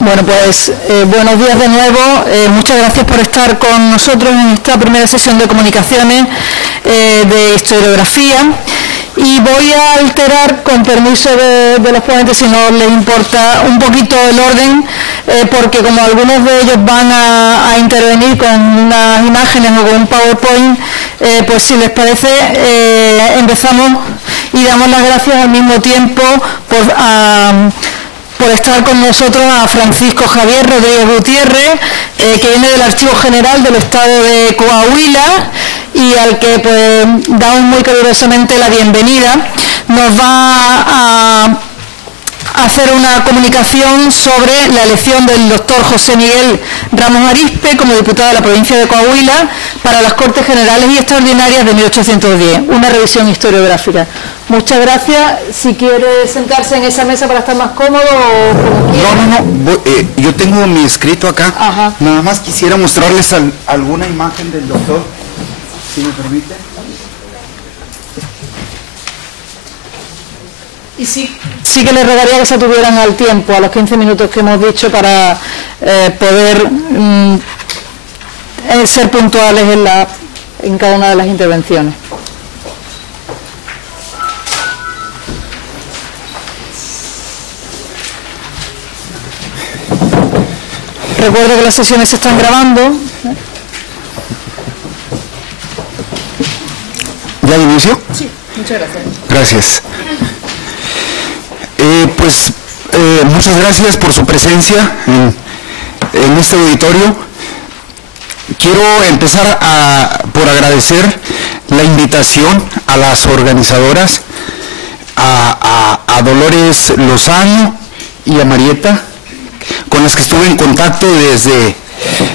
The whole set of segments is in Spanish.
Bueno, pues buenos días de nuevo. Muchas gracias por estar con nosotros en esta primera sesión de comunicaciones de historiografía. Y voy a alterar, con permiso de los ponentes, si no les importa, un poquito el orden, porque como algunos de ellos van a intervenir con unas imágenes o con un PowerPoint, pues si les parece, empezamos y damos las gracias al mismo tiempo por estar con nosotros a Francisco Javier Rodríguez Gutiérrez, que viene del Archivo General del Estado de Coahuila y al que pues damos muy calurosamente la bienvenida. Nos va a hacer una comunicación sobre la elección del doctor José Miguel Ramos Arizpe como diputado de la provincia de Coahuila para las Cortes Generales y Extraordinarias de 1810, una revisión historiográfica. Muchas gracias. Si quiere sentarse en esa mesa para estar más cómodo o como quiera. No, yo tengo mi escrito acá. Ajá. Nada más quisiera mostrarles alguna imagen del doctor, si me permite. Y sí que les rogaría que se tuvieran al tiempo, a los 15 minutos que hemos dicho, para poder ser puntuales en cada una de las intervenciones. Recuerdo que las sesiones se están grabando. ¿Ya inicio? Sí, muchas gracias. Gracias. Muchas gracias por su presencia en este auditorio. Quiero empezar por agradecer la invitación a las organizadoras, a Dolores Lozano y a Marieta, con las que estuve en contacto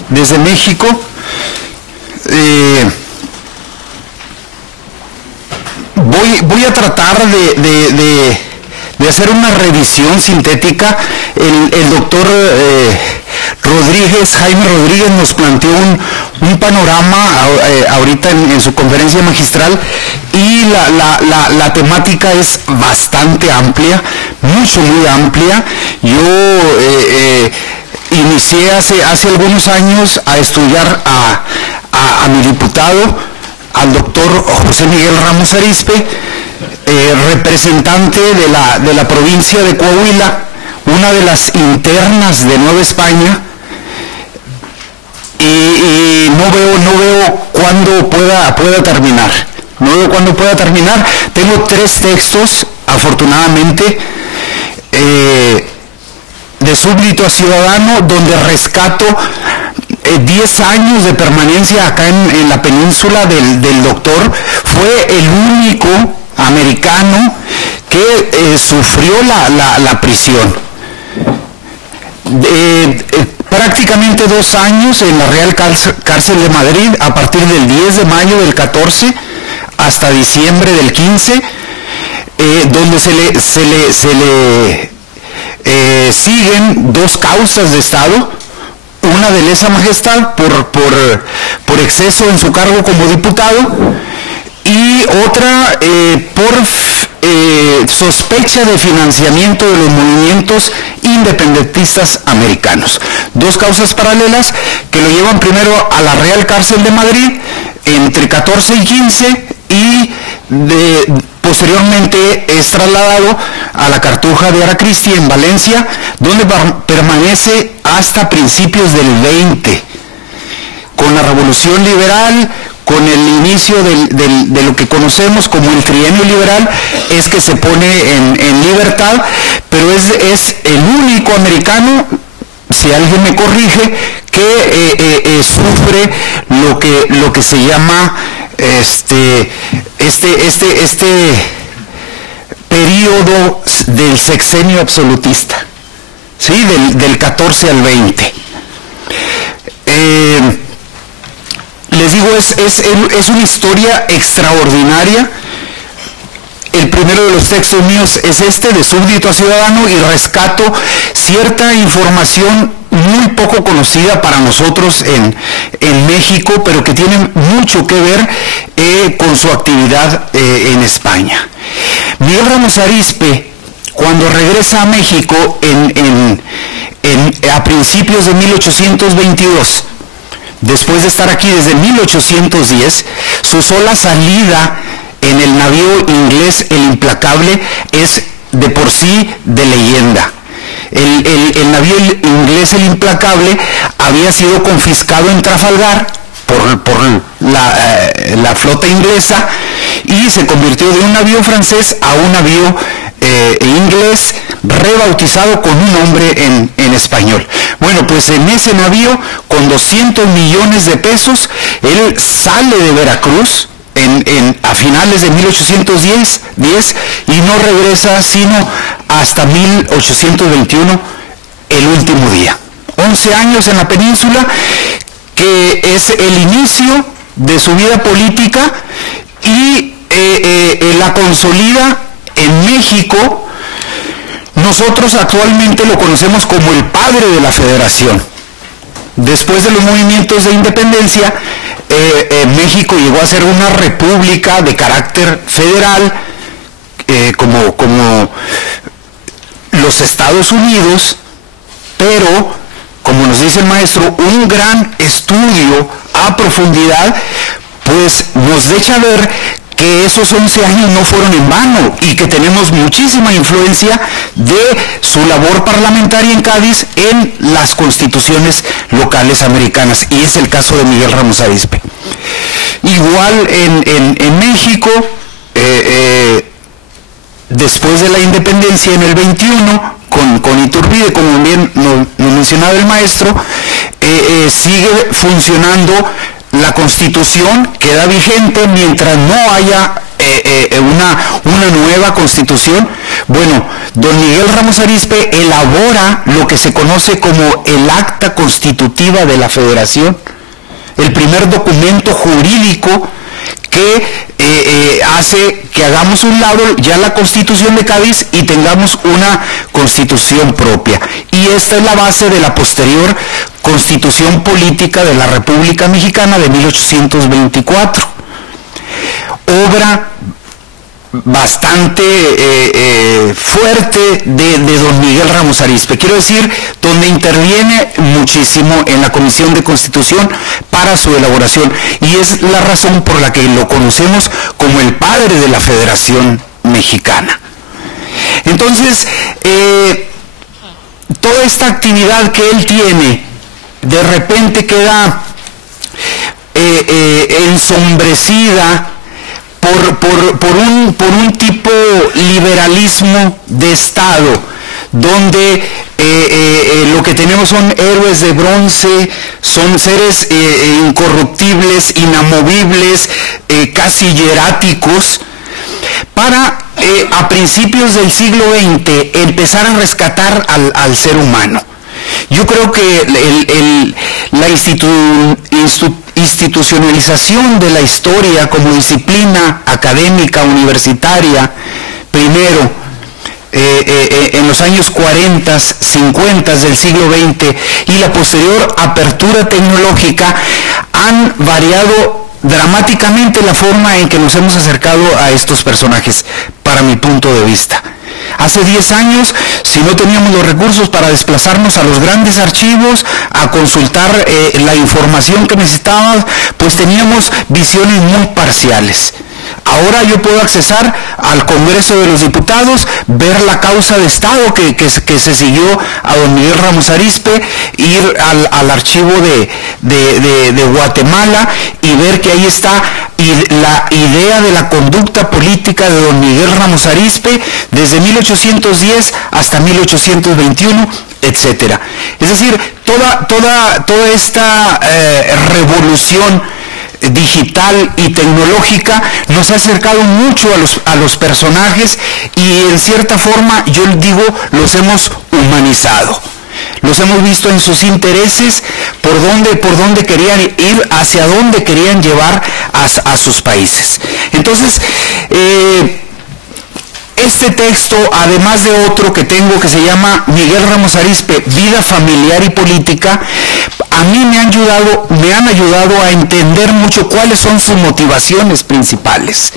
desde México. Voy a tratar de hacer una revisión sintética. El doctor Jaime Rodríguez, nos planteó un panorama ahorita en su conferencia magistral, y la temática es bastante amplia, muy amplia. Yo inicié hace algunos años a estudiar a mi diputado, al doctor José Miguel Ramos Arizpe, representante de la provincia de Coahuila, una de las internas de Nueva España, y no veo cuándo pueda terminar. No veo cuándo pueda terminar. Tengo 3 textos, afortunadamente, de súbdito a ciudadano, donde rescato 10 años de permanencia acá en la península del doctor. Fue el único americano que sufrió la prisión. Prácticamente 2 años en la Real Cárcel de Madrid, a partir del 10 de mayo del 14 hasta diciembre del 15, donde se le siguen 2 causas de Estado, una de lesa majestad por exceso en su cargo como diputado, y otra por sospecha de financiamiento de los movimientos independentistas americanos. 2 causas paralelas que lo llevan primero a la Real Cárcel de Madrid entre 14 y 15, y posteriormente es trasladado a la Cartuja de Aracristi en Valencia, donde permanece hasta principios del 20. Con la Revolución Liberal, con el inicio de lo que conocemos como el trienio liberal, es que se pone en libertad, pero es el único americano, si alguien me corrige, que sufre lo que se llama este periodo del sexenio absolutista, ¿sí? Del 14 al 20. Les digo, es una historia extraordinaria. El primero de los textos míos es de súbdito a ciudadano, y rescato cierta información muy poco conocida para nosotros en México, pero que tiene mucho que ver con su actividad en España. Miguel Ramos Arizpe, cuando regresa a México en a principios de 1822. Después de estar aquí desde 1810, su sola salida en el navío inglés El Implacable es de por sí de leyenda. El navío inglés El Implacable había sido confiscado en Trafalgar por la flota inglesa y se convirtió de un navío francés a un navío inglés, rebautizado con un nombre en español. Bueno, pues en ese navío, con 200 millones de pesos, él sale de Veracruz a finales de 1810 y no regresa sino hasta 1821, el último día. 11 años en la península, que es el inicio de su vida política y la consolida en México. Nosotros actualmente lo conocemos como el padre de la federación. Después de los movimientos de independencia, México llegó a ser una república de carácter federal, como los Estados Unidos, pero, como nos dice el maestro, un gran estudio a profundidad pues nos deja ver que esos 11 años no fueron en vano y que tenemos muchísima influencia de su labor parlamentaria en Cádiz en las constituciones locales americanas, y es el caso de Miguel Ramos Arizpe. Igual en México, después de la independencia en el 21, con Iturbide, como bien nos mencionaba el maestro, sigue funcionando la Constitución, queda vigente mientras no haya una nueva Constitución. Bueno, don Miguel Ramos Arizpe elabora lo que se conoce como el Acta Constitutiva de la Federación, el primer documento jurídico que hace que hagamos un lado ya la Constitución de Cádiz y tengamos una Constitución propia. Y esta es la base de la posterior Constitución Política de la República Mexicana de 1824. Obra bastante fuerte de don Miguel Ramos Arizpe, quiero decir, donde interviene muchísimo en la Comisión de Constitución para su elaboración, y es la razón por la que lo conocemos como el padre de la Federación Mexicana. Entonces, toda esta actividad que él tiene, de repente queda ensombrecida por un tipo liberalismo de Estado, donde lo que tenemos son héroes de bronce, son seres incorruptibles, inamovibles, casi hieráticos, para a principios del siglo XX empezar a rescatar al ser humano. Yo creo que la institucionalización de la historia como disciplina académica universitaria, primero en los años 40, 50 del siglo XX, y la posterior apertura tecnológica, han variado dramáticamente la forma en que nos hemos acercado a estos personajes, para mi punto de vista. Hace 10 años, si no teníamos los recursos para desplazarnos a los grandes archivos, a consultar la información que necesitábamos, pues teníamos visiones muy parciales. Ahora yo puedo accesar al Congreso de los Diputados, ver la causa de Estado que se siguió a don Miguel Ramos Arizpe, ir al archivo de Guatemala y ver que ahí está la idea de la conducta política de don Miguel Ramos Arizpe desde 1810 hasta 1821, etcétera. Es decir, toda esta revolución digital y tecnológica nos ha acercado mucho a los personajes, y en cierta forma, yo digo, los hemos humanizado. Los hemos visto en sus intereses, por dónde querían ir, hacia dónde querían llevar a sus países. Entonces, este texto, además de otro que tengo que se llama Miguel Ramos Arizpe, Vida Familiar y Política, a mí me han ayudado a entender mucho cuáles son sus motivaciones principales.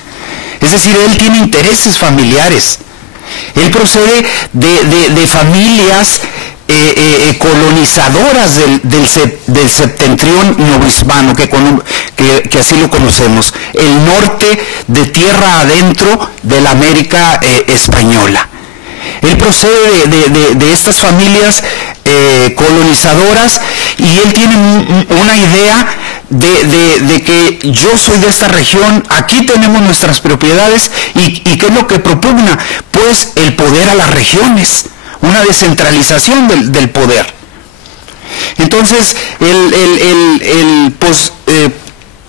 Es decir, él tiene intereses familiares. Él procede de familias colonizadoras del septentrión novohispano, que así lo conocemos, el norte de tierra adentro de la América española. Él procede de estas familias colonizadoras, y él tiene una idea de que yo soy de esta región, aquí tenemos nuestras propiedades, y ¿qué es lo que propugna? Pues el poder a las regiones, una descentralización del poder. Entonces,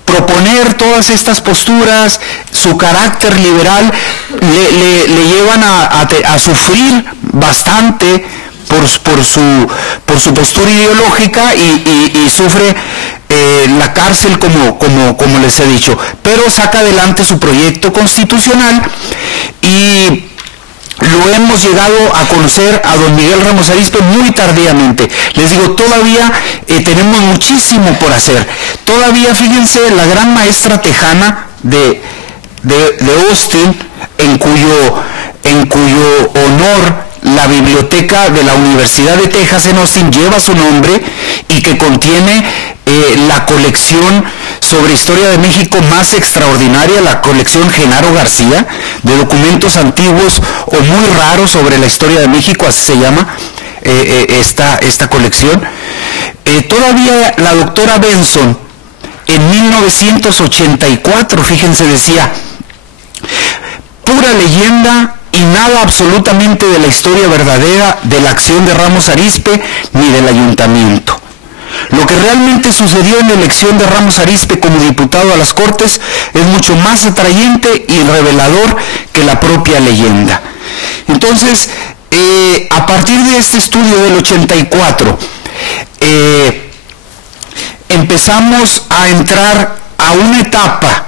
proponer todas estas posturas, su carácter liberal, le llevan a sufrir bastante por su postura ideológica, y sufre la cárcel, como les he dicho, pero saca adelante su proyecto constitucional, y lo hemos llegado a conocer a don Miguel Ramos Arizpe muy tardíamente. Les digo, todavía tenemos muchísimo por hacer. Todavía, fíjense, la gran maestra tejana de Austin, en cuyo honor la biblioteca de la Universidad de Texas en Austin lleva su nombre, y que contiene la colección sobre historia de México más extraordinaria, la colección Genaro García, de documentos antiguos o muy raros sobre la historia de México, así se llama esta colección. Todavía la doctora Benson, en 1984, fíjense, decía: pura leyenda y nada absolutamente de la historia verdadera de la acción de Ramos Arizpe ni del ayuntamiento. Lo que realmente sucedió en la elección de Ramos Arizpe como diputado a las Cortes es mucho más atrayente y revelador que la propia leyenda. Entonces, a partir de este estudio del 84, empezamos a entrar a una etapa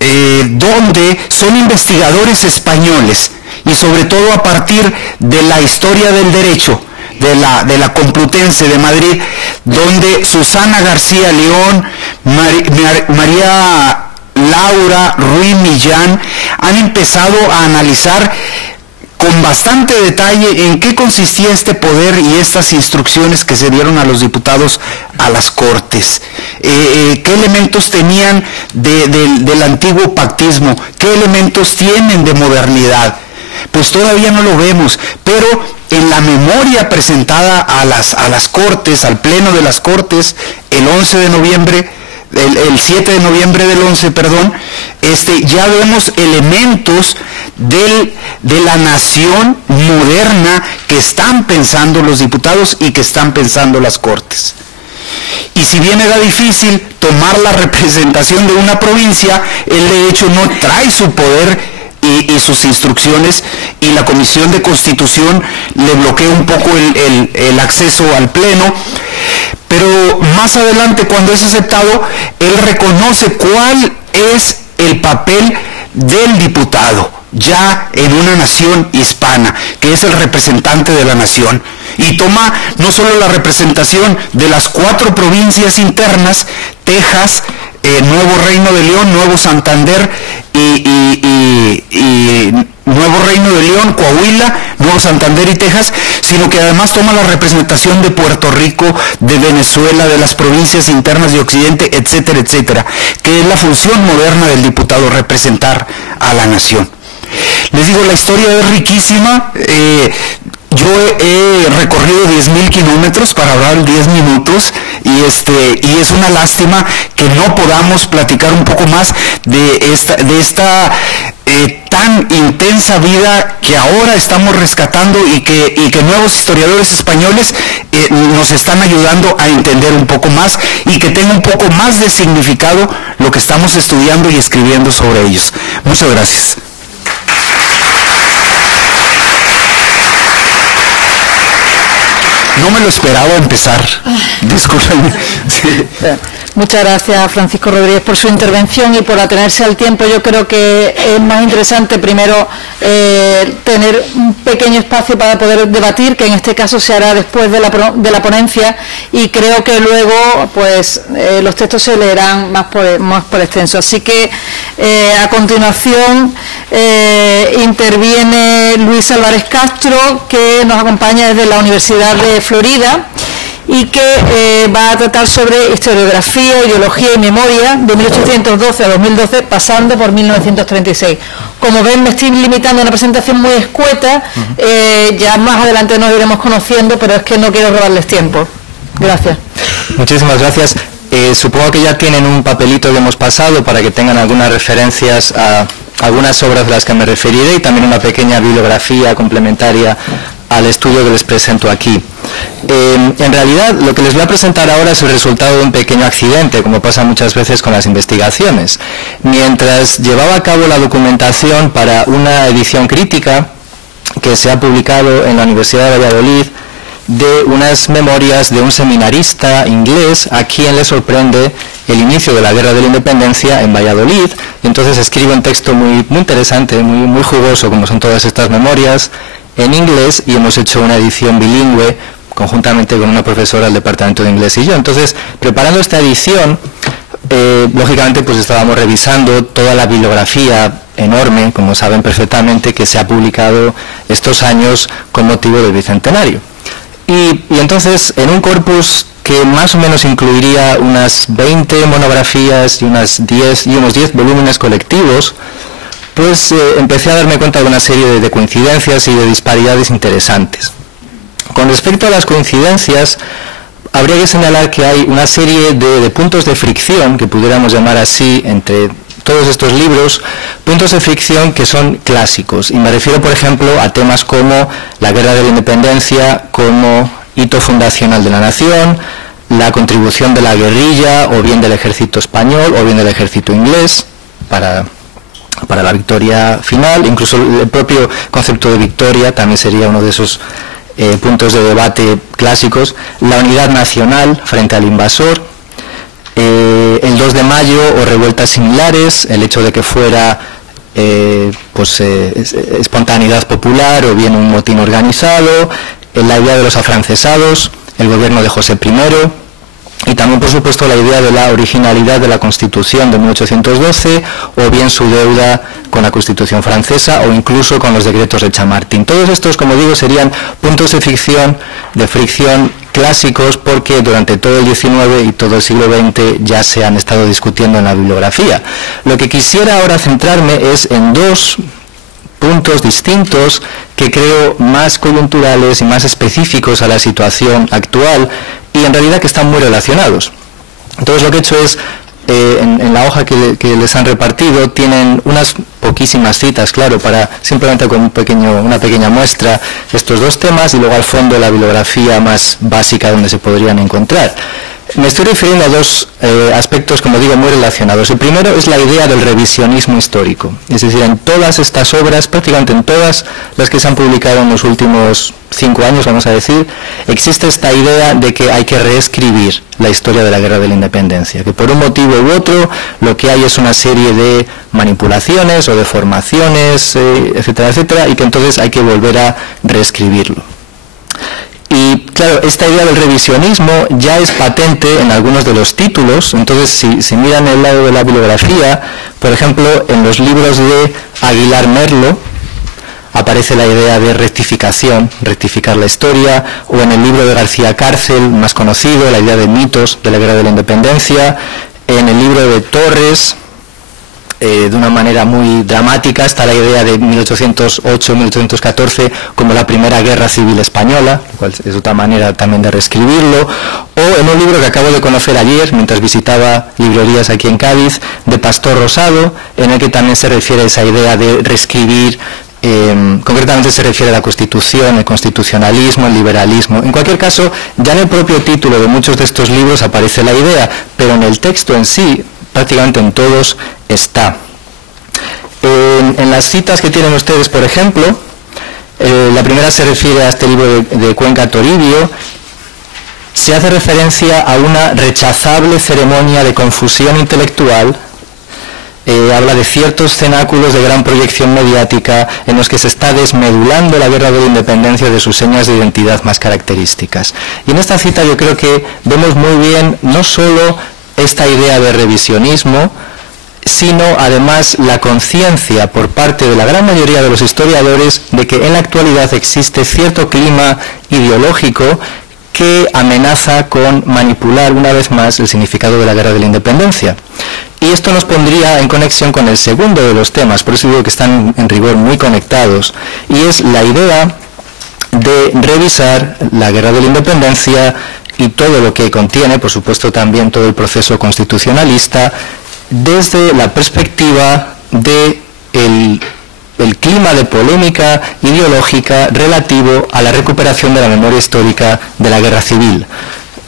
donde son investigadores españoles, y sobre todo a partir de la historia del derecho de la Complutense de Madrid, donde Susana García León, María Laura Ruiz Millán han empezado a analizar con bastante detalle en qué consistía este poder y estas instrucciones que se dieron a los diputados a las Cortes. ¿Qué elementos tenían del antiguo pactismo? ¿Qué elementos tienen de modernidad? Pues todavía no lo vemos, pero en la memoria presentada a las Cortes, al Pleno de las Cortes, el 7 de noviembre del 11, perdón, ya vemos elementos de la nación moderna que están pensando los diputados y que están pensando las Cortes. Y si bien era difícil tomar la representación de una provincia, él de hecho no trae su poder y sus instrucciones, y la Comisión de Constitución le bloquea un poco el acceso al Pleno. Pero más adelante, cuando es aceptado, él reconoce cuál es el papel del diputado, ya en una nación hispana, que es el representante de la nación, y toma no solo la representación de las 4 provincias internas, Texas, Nuevo Reino de León, Nuevo Santander y Nuevo Reino de León, Coahuila, Nuevo Santander y Texas, sino que además toma la representación de Puerto Rico, de Venezuela, de las provincias internas de Occidente, etcétera, etcétera, que es la función moderna del diputado, representar a la nación. Les digo, la historia es riquísima. Yo he recorrido 10,000 kilómetros para hablar 10 minutos, y es una lástima que no podamos platicar un poco más de esta tan intensa vida que ahora estamos rescatando, y que nuevos historiadores españoles nos están ayudando a entender un poco más, y que tenga un poco más de significado lo que estamos estudiando y escribiendo sobre ellos. Muchas gracias. No me lo esperaba empezar. Discúlpenme. Sí. Muchas gracias, Francisco Rodríguez, por su intervención y por atenerse al tiempo. Yo creo que es más interesante primero tener un pequeño espacio para poder debatir, que en este caso se hará después de la ponencia, y creo que luego pues los textos se leerán más por extenso. Así que a continuación interviene Luis Álvarez Castro, que nos acompaña desde la Universidad de Florida y que va a tratar sobre historiografía, ideología y memoria de 1812 a 2012, pasando por 1936. Como ven, me estoy limitando a una presentación muy escueta, ya más adelante nos iremos conociendo, pero es que no quiero robarles tiempo. Gracias. Muchísimas gracias. Supongo que ya tienen un papelito que hemos pasado para que tengan algunas referencias a algunas obras de las que me referiré y también una pequeña bibliografía complementaria al estudio que les presento aquí. En realidad, lo que les voy a presentar ahora es el resultado de un pequeño accidente, como pasa muchas veces con las investigaciones. Mientras llevaba a cabo la documentación para una edición crítica que se ha publicado en la Universidad de Valladolid, de unas memorias de un seminarista inglés a quien le sorprende el inicio de la Guerra de la Independencia en Valladolid, y entonces escribe un texto muy interesante, muy jugoso, como son todas estas memorias, en inglés, y hemos hecho una edición bilingüe conjuntamente con una profesora del departamento de inglés y yo. Entonces, preparando esta edición, lógicamente pues estábamos revisando toda la bibliografía enorme, como saben perfectamente, que se ha publicado estos años con motivo del Bicentenario. Y entonces, en un corpus que más o menos incluiría unas 20 monografías y unos 10 volúmenes colectivos, pues empecé a darme cuenta de una serie de coincidencias y de disparidades interesantes. Con respecto a las coincidencias, habría que señalar que hay una serie de puntos de fricción, que pudiéramos llamar así, entre todos estos libros, puntos de fricción que son clásicos, y me refiero, por ejemplo, a temas como la Guerra de la Independencia como hito fundacional de la nación, la contribución de la guerrilla, o bien del ejército español, o bien del ejército inglés, para la victoria final. Incluso el propio concepto de victoria también sería uno de esos puntos de debate clásicos, la unidad nacional frente al invasor, el 2 de mayo o revueltas similares, el hecho de que fuera espontaneidad popular o bien un motín organizado, la idea de los afrancesados, el gobierno de José I, y también, por supuesto, la idea de la originalidad de la Constitución de 1812, o bien su deuda con la Constitución francesa, o incluso con los decretos de Chamartín. Todos estos, como digo, serían puntos de fricción clásicos, porque durante todo el XIX y todo el siglo XX ya se han estado discutiendo en la bibliografía. Lo que quisiera ahora centrarme es en dos puntos distintos que creo más coyunturales y más específicos a la situación actual, y en realidad que están muy relacionados. Entonces lo que he hecho es, en la hoja que les han repartido, tienen unas poquísimas citas, claro, para simplemente con una pequeña muestra estos dos temas, y luego al fondo la bibliografía más básica donde se podrían encontrar. Me estoy refiriendo a dos aspectos, como digo, muy relacionados. El primero es la idea del revisionismo histórico. Es decir, en todas estas obras, prácticamente en todas las que se han publicado en los últimos 5 años, vamos a decir, existe esta idea de que hay que reescribir la historia de la Guerra de la Independencia, que por un motivo u otro lo que hay es una serie de manipulaciones o deformaciones, etcétera, etcétera, y que entonces hay que volver a reescribirlo. Y claro, esta idea del revisionismo ya es patente en algunos de los títulos. Entonces, si miran el lado de la bibliografía, por ejemplo, en los libros de Aguilar Merlo aparece la idea de rectificación, rectificar la historia, o en el libro de García Cárcel, más conocido, la idea de mitos de la Guerra de la Independencia, en el libro de Torres, de una manera muy dramática, está la idea de 1808-1814 como la primera guerra civil española, lo cual es otra manera también de reescribirlo, o en un libro que acabo de conocer ayer, mientras visitaba librerías aquí en Cádiz, de Pastor Rosado, en el que también se refiere a esa idea de reescribir, concretamente se refiere a la Constitución, el constitucionalismo, el liberalismo. En cualquier caso, ya en el propio título de muchos de estos libros aparece la idea, pero en el texto en sí, prácticamente en todos, está. En las citas que tienen ustedes, por ejemplo, la primera se refiere a este libro de Cuenca Toribio. Se hace referencia a una rechazable ceremonia de confusión intelectual. Habla de ciertos cenáculos de gran proyección mediática en los que se está desmedulando la Guerra de la Independencia de sus señas de identidad más características. Y en esta cita yo creo que vemos muy bien no solo esta idea de revisionismo, sino además la conciencia por parte de la gran mayoría de los historiadores de que en la actualidad existe cierto clima ideológico que amenaza con manipular una vez más el significado de la Guerra de la Independencia. Y esto nos pondría en conexión con el segundo de los temas, por eso digo que están en rigor muy conectados, y es la idea de revisar la Guerra de la Independencia y todo lo que contiene, por supuesto también todo el proceso constitucionalista, desde la perspectiva de el clima de polémica ideológica relativo a la recuperación de la memoria histórica de la Guerra Civil.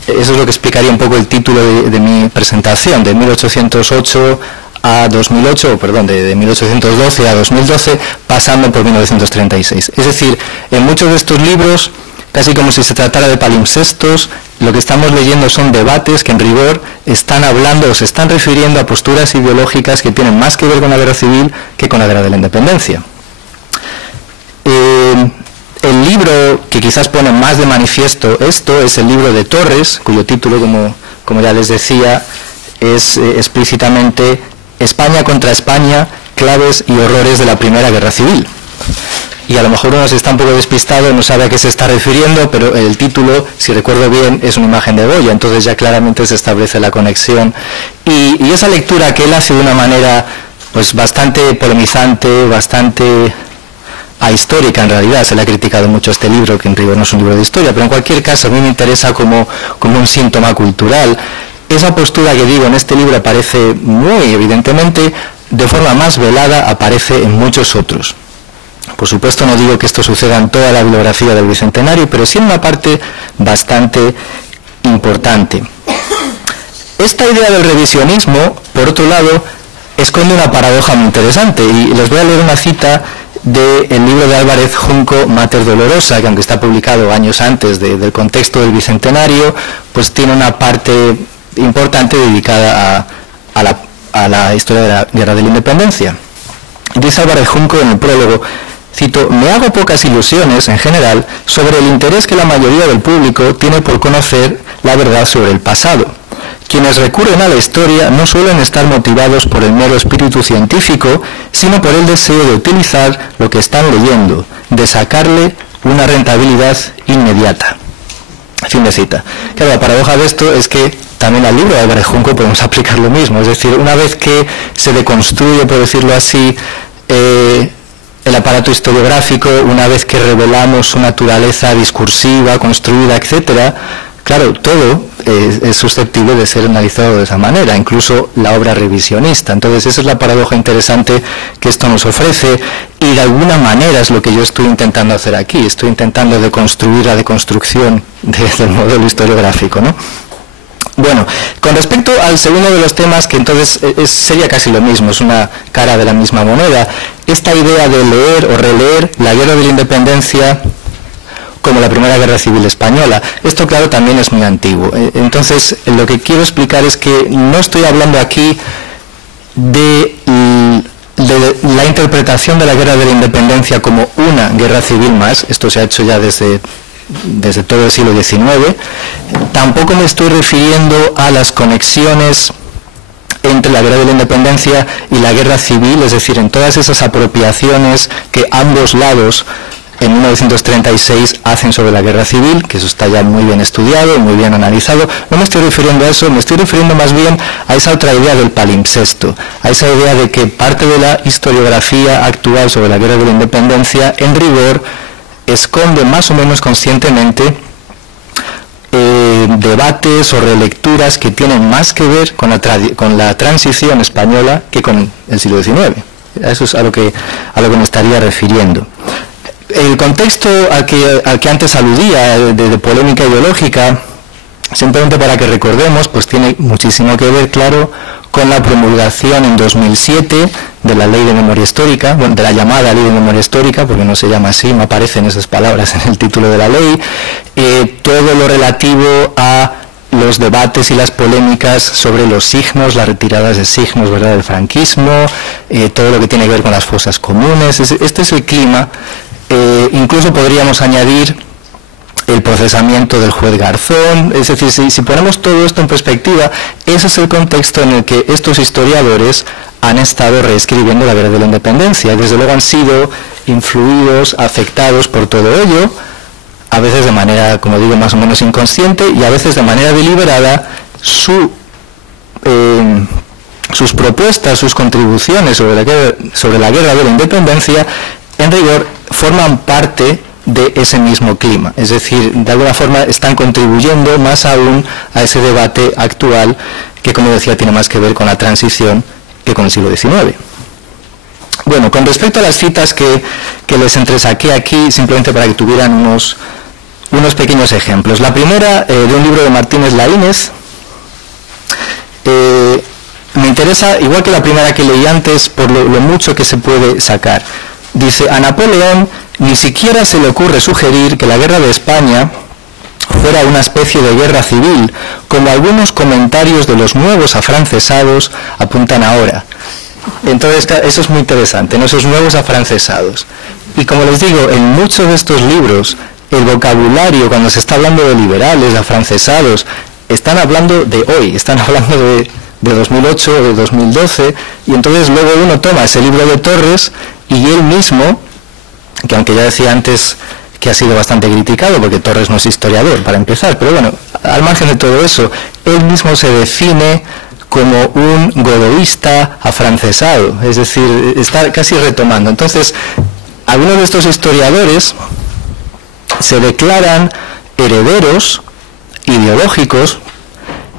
Eso es lo que explicaría un poco el título de mi presentación, de 1808 a 2008, perdón, de 1812 a 2012, pasando por 1936. Es decir, en muchos de estos libros, casi como si se tratara de palimpsestos, lo que estamos leyendo son debates que en rigor están hablando o se están refiriendo a posturas ideológicas que tienen más que ver con la Guerra Civil que con la Guerra de la Independencia. El libro que quizás pone más de manifiesto esto es el libro de Torres, cuyo título, como ya les decía, es explícitamente España contra España, claves y horrores de la Primera Guerra Civil. Y a lo mejor uno se está un poco despistado, no sabe a qué se está refiriendo, pero el título, si recuerdo bien, es una imagen de Goya, entonces ya claramente se establece la conexión. Y esa lectura que él hace de una manera pues bastante polemizante, bastante ahistórica en realidad, se le ha criticado mucho este libro, que en rigor no es un libro de historia, pero en cualquier caso a mí me interesa como un síntoma cultural. Esa postura que digo en este libro aparece muy evidentemente, de forma más velada aparece en muchos otros. Por supuesto no digo que esto suceda en toda la bibliografía del Bicentenario, pero sí en una parte bastante importante. Esta idea del revisionismo, por otro lado, esconde una paradoja muy interesante, y les voy a leer una cita del libro de Álvarez Junco, Mater Dolorosa, que aunque está publicado años antes del contexto del Bicentenario, pues tiene una parte importante dedicada a la historia de la Guerra de la Independencia. Dice Álvarez Junco en el prólogo, cito, me hago pocas ilusiones, en general, sobre el interés que la mayoría del público tiene por conocer la verdad sobre el pasado. Quienes recurren a la historia no suelen estar motivados por el mero espíritu científico, sino por el deseo de utilizar lo que están leyendo, de sacarle una rentabilidad inmediata. Fin de cita. Claro, la paradoja de esto es que también al libro de Álvarez Junco podemos aplicar lo mismo, es decir, una vez que se deconstruye, por decirlo así, el aparato historiográfico, una vez que revelamos su naturaleza discursiva, construida, etcétera, claro, todo es susceptible de ser analizado de esa manera, incluso la obra revisionista. Entonces esa es la paradoja interesante que esto nos ofrece, y de alguna manera es lo que yo estoy intentando hacer aquí. Estoy intentando deconstruir la deconstrucción del modelo historiográfico, ¿no? Bueno, con respecto al segundo de los temas, que entonces sería casi lo mismo, es una cara de la misma moneda, esta idea de leer o releer la Guerra de la Independencia como la Primera Guerra Civil Española. Esto, claro, también es muy antiguo. Entonces, lo que quiero explicar es que no estoy hablando aquí de la interpretación de la Guerra de la Independencia como una guerra civil más. Esto se ha hecho ya desde todo el siglo XIX. Tampoco me estoy refiriendo a las conexiones entre la Guerra de la Independencia y la Guerra Civil, es decir, en todas esas apropiaciones que ambos lados en 1936 hacen sobre la Guerra Civil, que eso está ya muy bien estudiado, muy bien analizado. No me estoy refiriendo a eso, me estoy refiriendo más bien a esa otra idea del palimpsesto, a esa idea de que parte de la historiografía actual sobre la Guerra de la Independencia, en rigor, esconde más o menos conscientemente debates o relecturas que tienen más que ver con la transición española que con el siglo XIX. Eso es a lo que me estaría refiriendo. El contexto al que antes aludía, de polémica ideológica, simplemente para que recordemos, pues tiene muchísimo que ver, claro, con la promulgación en 2007 de la Ley de Memoria Histórica, bueno, de la llamada Ley de Memoria Histórica, porque no se llama así, no aparecen esas palabras en el título de la ley, todo lo relativo a los debates y las polémicas sobre los signos, las retiradas de signos, ¿verdad?, del franquismo, todo lo que tiene que ver con las fosas comunes. Este es el clima. Incluso podríamos añadir el procesamiento del juez Garzón. Es decir, si ponemos todo esto en perspectiva, ese es el contexto en el que estos historiadores han estado reescribiendo la guerra de la independencia. Desde luego han sido influidos, afectados por todo ello, a veces de manera, como digo, más o menos inconsciente, y a veces de manera deliberada. Sus propuestas, sus contribuciones sobre la guerra de la independencia, en rigor, forman parte de ese mismo clima. Es decir, de alguna forma están contribuyendo más aún a ese debate actual que, como decía, tiene más que ver con la transición que con el siglo XIX. Bueno, con respecto a las citas que les entresaqué aquí, simplemente para que tuvieran unos pequeños ejemplos. La primera, de un libro de Martínez Laínez, me interesa, igual que la primera que leí antes, por lo mucho que se puede sacar. Dice: a Napoleón ni siquiera se le ocurre sugerir que la guerra de España fuera una especie de guerra civil, como algunos comentarios de los nuevos afrancesados apuntan ahora. Entonces, eso es muy interesante, ¿no? Esos nuevos afrancesados. Y como les digo, en muchos de estos libros, el vocabulario, cuando se está hablando de liberales, de afrancesados, están hablando de hoy, están hablando de 2008 o de 2012, y entonces luego uno toma ese libro de Torres y él mismo, que aunque ya decía antes que ha sido bastante criticado, porque Torres no es historiador, para empezar, pero bueno, al margen de todo eso, él mismo se define como un godoísta afrancesado, es decir, está casi retomando. Entonces, algunos de estos historiadores se declaran herederos ideológicos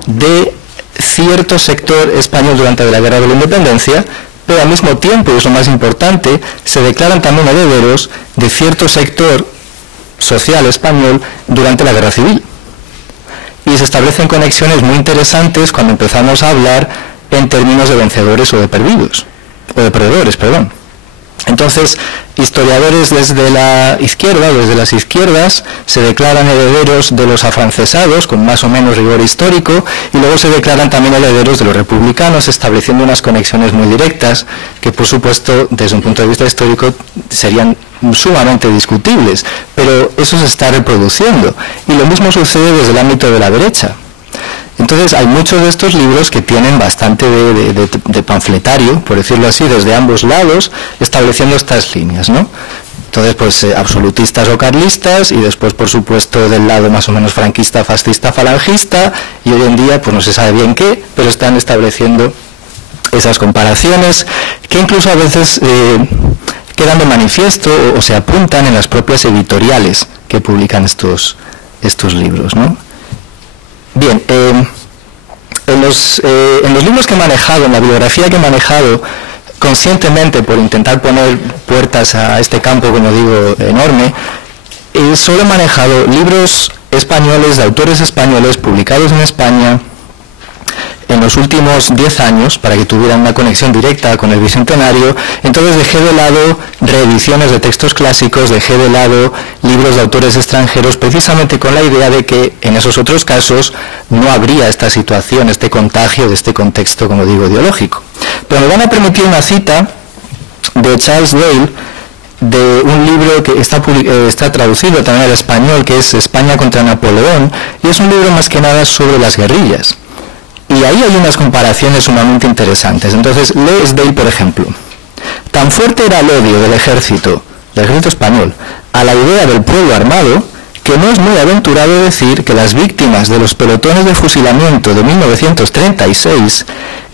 de cierto sector español durante la Guerra de la Independencia, pero al mismo tiempo, y es lo más importante, se declaran también herederos de cierto sector social español durante la Guerra Civil. Y se establecen conexiones muy interesantes cuando empezamos a hablar en términos de vencedores o de perdidos, o de perdedores, perdón. Entonces, historiadores desde la izquierda, desde las izquierdas, se declaran herederos de los afrancesados, con más o menos rigor histórico, y luego se declaran también herederos de los republicanos, estableciendo unas conexiones muy directas, que por supuesto, desde un punto de vista histórico, serían sumamente discutibles, pero eso se está reproduciendo. Y lo mismo sucede desde el ámbito de la derecha. Entonces hay muchos de estos libros que tienen bastante de panfletario, por decirlo así, desde ambos lados, estableciendo estas líneas, ¿no? Entonces, pues absolutistas o carlistas, y después, por supuesto, del lado más o menos franquista, fascista, falangista, y hoy en día, pues no se sabe bien qué, pero están estableciendo esas comparaciones, que incluso a veces quedan de manifiesto o se apuntan en las propias editoriales que publican estos libros, ¿no? Bien, en los libros que he manejado, en la bibliografía que he manejado, conscientemente por intentar poner puertas a este campo, como digo, enorme, solo he manejado libros españoles, de autores españoles, publicados en España en los últimos 10 años, para que tuvieran una conexión directa con el Bicentenario. Entonces dejé de lado reediciones de textos clásicos, dejé de lado libros de autores extranjeros, precisamente con la idea de que en esos otros casos no habría esta situación, este contagio de este contexto, como digo, ideológico. Pero me van a permitir una cita de Charles Dale, de un libro que está traducido también al español, que es España contra Napoleón, y es un libro más que nada sobre las guerrillas. Y ahí hay unas comparaciones sumamente interesantes. Entonces, lees Dale, por ejemplo: tan fuerte era el odio del ejército español, a la idea del pueblo armado, que no es muy aventurado decir que las víctimas de los pelotones de fusilamiento de 1936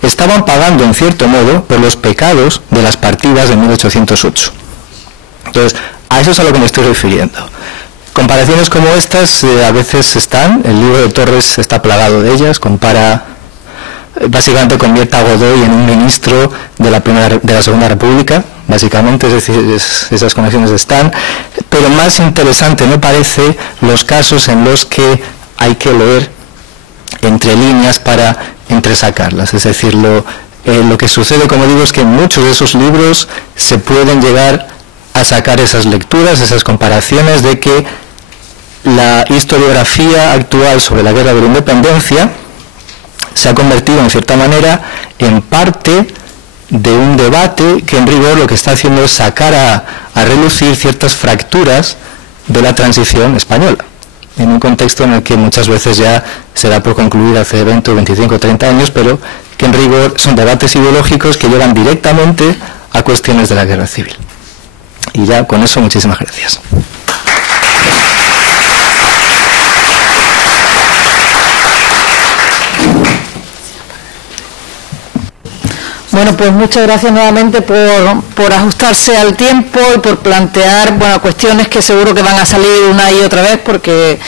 estaban pagando, en cierto modo, por los pecados de las partidas de 1808. Entonces, a eso es a lo que me estoy refiriendo. Comparaciones como estas a veces están, el libro de Torres está plagado de ellas, básicamente convierte a Godoy en un ministro de la Segunda República, básicamente, es decir, esas conexiones están, pero más interesante me parece los casos en los que hay que leer entre líneas para entresacarlas, es decir, lo que sucede, como digo, es que en muchos de esos libros se pueden llegar a sacar esas lecturas, esas comparaciones de que la historiografía actual sobre la Guerra de la Independencia se ha convertido, en cierta manera, en parte de un debate que en rigor lo que está haciendo es sacar a relucir ciertas fracturas de la transición española, en un contexto en el que muchas veces ya se da por concluir hace 20, 25, 30 años, pero que en rigor son debates ideológicos que llevan directamente a cuestiones de la guerra civil. Y ya con eso, muchísimas gracias. Bueno, pues muchas gracias nuevamente por ajustarse al tiempo y por plantear, bueno, cuestiones que seguro que van a salir una y otra vez, porque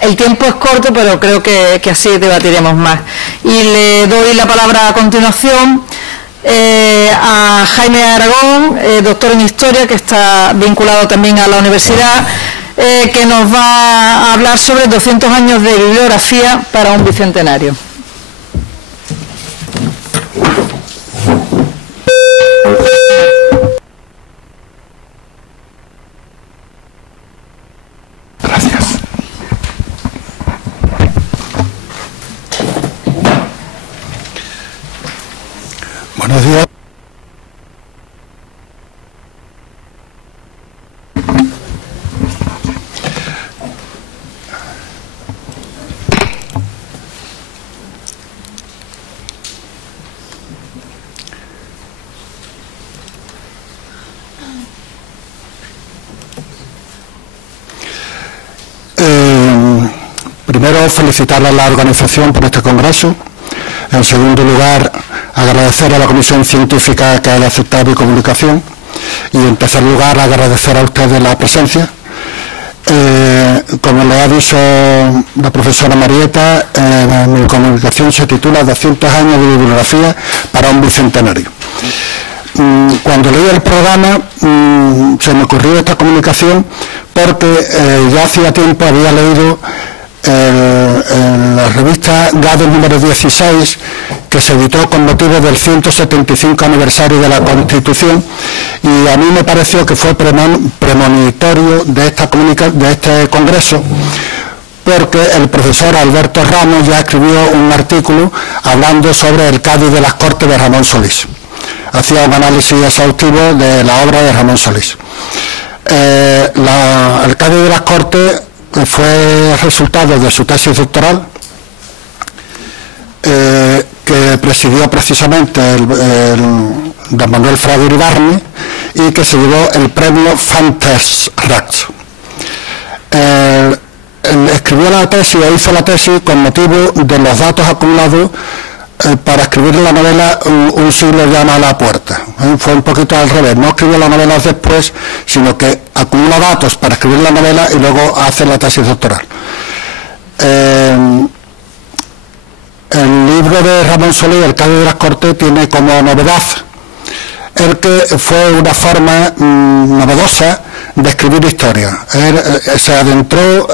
el tiempo es corto, pero creo que así debatiremos más. Y le doy la palabra a continuación a Jaime Aragón, doctor en Historia, que está vinculado también a la universidad, que nos va a hablar sobre 200 años de bibliografía para un bicentenario. Gracias. Buenos días. Primero, felicitar a la organización por este congreso. En segundo lugar, agradecer a la Comisión Científica que haya aceptado mi comunicación. Y en tercer lugar, agradecer a ustedes la presencia. Como le ha dicho la profesora Marieta, mi comunicación se titula 200 años de bibliografía para un bicentenario. Cuando leí el programa se me ocurrió esta comunicación porque ya hacía tiempo había leído en la revista Gades número 16, que se editó con motivo del 175 aniversario de la Constitución, y a mí me pareció que fue premonitorio de este congreso, porque el profesor Alberto Ramos ya escribió un artículo hablando sobre el Cádiz de las Cortes de Ramón Solís. Hacía un análisis exhaustivo de la obra de Ramón Solís. El Cádiz de las Cortes fue resultado de su tesis doctoral, que presidió precisamente don Manuel Fraga Iribarne, y que se llevó el premio Fantes Rax. Escribió la tesis o hizo la tesis con motivo de los datos acumulados para escribir la novela Un siglo llama a la puerta. Fue un poquito al revés, no escribió la novela después, sino que acumula datos para escribir la novela y luego hace la tesis doctoral. El libro de Ramón Solís, El Cádiz de las Cortes, tiene como novedad el que fue una forma novedosa de escribir historia. Él se adentró,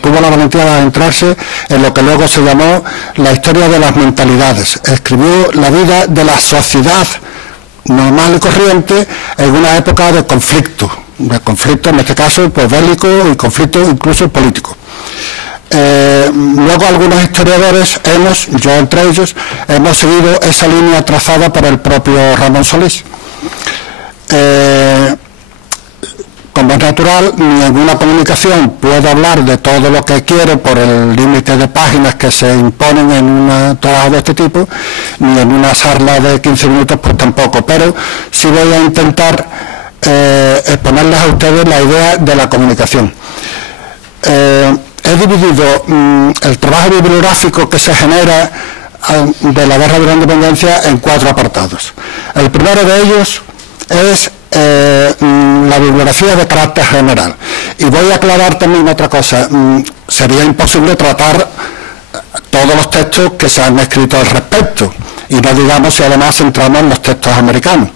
tuvo la valentía de adentrarse en lo que luego se llamó la historia de las mentalidades. Escribió la vida de la sociedad normal y corriente en una época de conflicto en este caso pues bélico y conflicto incluso político. Luego algunos historiadores yo entre ellos, hemos seguido esa línea trazada por el propio Ramón Solís. Como es natural, ni en una comunicación puedo hablar de todo lo que quiero por el límite de páginas que se imponen en un trabajo de este tipo, ni en una charla de 15 minutos pues tampoco, pero sí voy a intentar exponerles a ustedes la idea de la comunicación. He dividido el trabajo bibliográfico que se genera de la Guerra de la Independencia en 4 apartados. El primero de ellos es la bibliografía de carácter general. Y voy a aclarar también otra cosa. Sería imposible tratar todos los textos que se han escrito al respecto, y no digamos si además entramos en los textos americanos.